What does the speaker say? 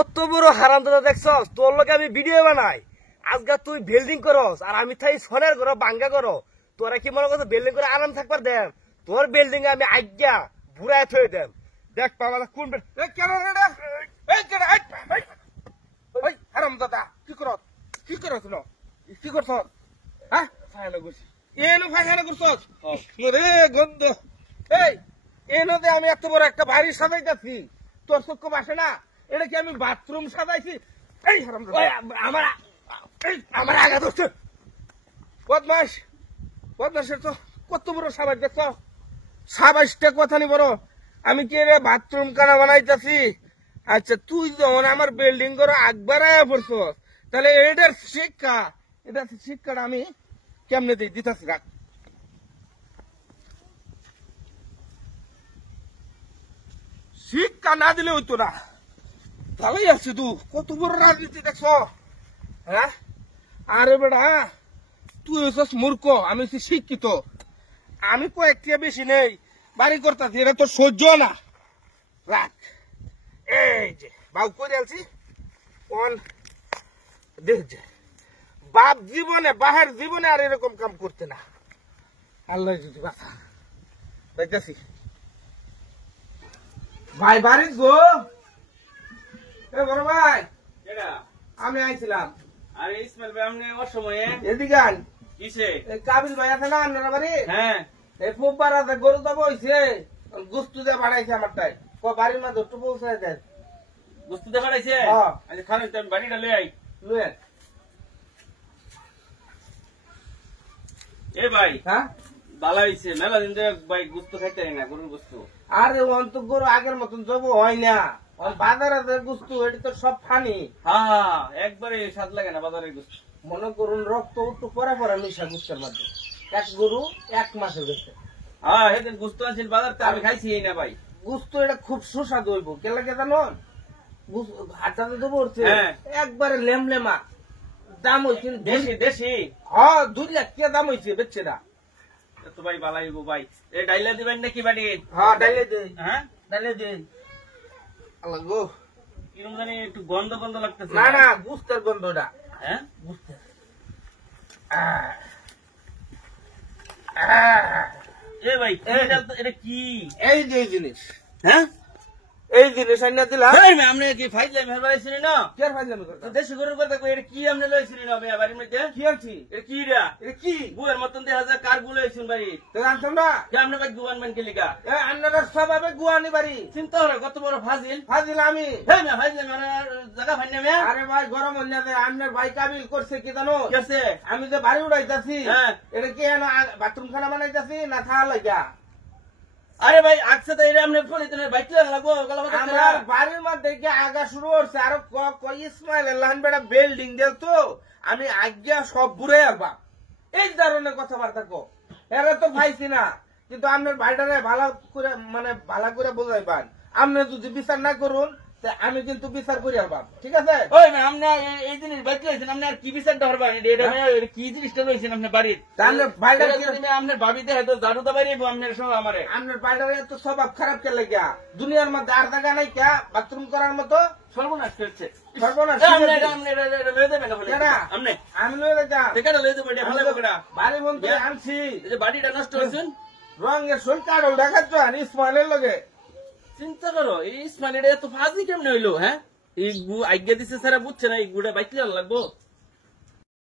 কত বড় হারামজাদা দেখছস, তোর লগে আমি ভিডিও বানাই, আজকে তুই বিল্ডিং করস আর আমি থাই সনের ঘর বাঙ্গা করো। তোরা কি মনে করছ বিল্ডিং করে আরাম থাকবার দেন? তোর বিল্ডিং এ আমি আজ্ঞা বুড়ায় থই দেন। দেখ পাবা কোন কেন হারামজাদা কি করস কি করছ কি করছ হ্যাঁ ফায়না করছি। এনো ফায়খানা করছস রে গন্ধ। এই এনোতে আমি এত বড় একটা বাড়ি সাজাইতাছি, তোর চক্ষু বাসে না? এটা কি আমি বাথরুম সাজাইছি? এই হারামজাদা আমার আমার আগা ধরছে বদমাস। বদমাসের তো কত বড় সাবাস দেখছ, সাবাসটা কথা নি বড়। আমি কি রে বাথরুম কানা বানাইতাছি? আচ্ছা তুই যখন আমার বিল্ডিং করে আকবার আয়া পড়ছ, তাহলে এটার শিক্ষা, এটা শিক্ষাটা আমি কেমনে দিতাছি রাখ। শিক্ষা না দিলে হইতো না। ভালোই আছে তু, কত বড় রাজনীতি দেখছ হ্যাঁ? আরে বেড়া তুই হচ্ছিস মূর্খ, আমি হচ্ছি শিক্ষিত। আমি কয়েকটা বেশি নেই বাড়ি করতেছি, এটা তো সহ্য না। রাখ এই যে বাউ করে আলছি কোন দেখ যে বাপ জীবনে বাহের জীবনে আর এরকম কাম করতে না। আল্লাহ যদি বাঁচা দেখতেছি ভাই বাড়ি গো। এ বড় ভাই আমি আইছিলাম। আরে ইসমাইল ভাই আপনি অসময়ে এদিকে আন। কিসে? কাবিল ভাই আছে না আপনারা বাড়ি? হ্যাঁ এই খুব বাড়াতে গরু দাবো হয়েছে, গুস্তু দিয়ে বাড়াইছে আমারটাই। বাড়ির মাঝে একটু পৌঁছায় দেন। বুঝতে দেখাইছে? হ্যাঁ। আচ্ছা খান আমি বাড়িটা লই আই। লুয়েন এ ভাই হ্যাঁ ভালো হইছে, মেলা দিন ধরে ভাই গুস্ত খাইতে না, গরুর গুস্ত। আরে অন্ত গরু আগের মতন জব হয় না, বাজারে যে গুস্তু এটা তো সব ফানি। হ্যাঁ একবারে স্বাদ লাগে না বাজারের গুস্ত। মনে করুন রক্ত উঠু পরে পরে মিশা গুস্তের মাঝে। এক গরু 1 মাসে গেছে। হ্যাঁ সেদিন গুস্ত আনছিল বাজারতে, আমি খাইছি এই না ভাই। গুস্ত এটা খুব সুস্বাদু হইব। কেলাকে জানো হাটাতে দেবো হ্যাঁ। একবারে লেমলেমা দাম হয়েছে দেশি দেশি। হ্যাঁ 2 লাখ টাকা দাম হয়েছে বেচছে না। তো ভাই ভালো হইব ভাই। এই ডাইলা দিবেন নাকি বাড়ি? হ্যাঁ ডাইলে দে, হ্যাঁ ডাইলে দে। আল্লাহ গো কিরম জানি একটু গন্ধ গন্ধ লাগতেছে। না না গুস্তের গন্ধটা। হ্যাঁ গুস্তের এ ভাই এটা কি? এই যে এই জিনিস, হ্যাঁ এই জিনিস আইনা দিলাম। আপনি কি ফাইজলাই মেহর বাড়াইছিলি না? কে আর ফাইজলামি করতে? দেশি গরুর কথা কই, এটা কি আপনি লইছিলি না মেয়া বাড়ির মধ্যে? কি আনছি? এটা কি রা? এটা কি বুয়ের মতন দেখা যায় কার গুলো হয়েছেন বাড়ি? তো জানতাম না। কে আপনি ভাই গুয়ান ম্যান কে লিগা? আপনারা স্বভাবে গুয়ানি বাড়ি চিন্তা করে কত বড় ফাজিল। ফাজিল আমি। হ্যাঁ মেয়া ফাইজলাই মানে জায়গা ফাইন না মেয়া? আরে ভাই গরম হল না, আপনার ভাই কাবিল করছে কি জানো? কি আছে? আমি যে বাড়ি উড়াইতাছি হ্যাঁ। এটা কি বাথরুম খানা বানাইতাছি না থাকা লাগা? আরে ভাই আচ্ছা তো এটা আপনি ফলিতে বাইতে লাগবো গলা কথা আমার বাড়ির মধ্যে গিয়ে আগা শুরু করছে আর ইসমাইল লাহান বেড়া বিল্ডিং দেল তো আমি আজ্ঞা সব বুড়ে আসবা। এই ধরনের কথাবার্তা কো এরা তো পাইছি না, কিন্তু আপনার ভাইটারে ভালো করে মানে ভালো করে বোঝাইবান। আপনি যদি বিচার না করুন আমি কিন্তু বিচার করি আসবাম, ঠিক আছে? ওই না আপনি এই জিনিস বাইতে লইছেন, আপনি আর কি বিচারটা করবেন? এটা এটা কি জিনিসটা লইছেন আপনি বাড়ির? তাহলে ভাইটারে আপনার ভাবিতে হয়তো জাদু তো বাইরে আপনার সব আমারে। আপনার ভাইটারে এত স্বভাব খারাপ কে লাগিয়া? দুনিয়ার মধ্যে আর জায়গা নাই কে বাথরুম করার মতো? সর্বনাশ করছে। সর্বনাশ। আপনি এটা লয়ে দেবেন আপনি? আপনি আমি লয়ে যা এখানে লয়ে দেবেন, এটা ভালো করে বাড়ি বন্ধু আনছি। এই যে বাড়িটা নষ্ট হয়েছেন রঙের সই কারো দেখাচ্ছ ইসমাইলের লগে। চিন্তা করো এই ইসমাইল এটা এত ফাজি কেমনে হইলো? হ্যাঁ এই আজ্ঞা দিছে সারা বুঝছে না, এই গুড়া বাইতে লাগবো।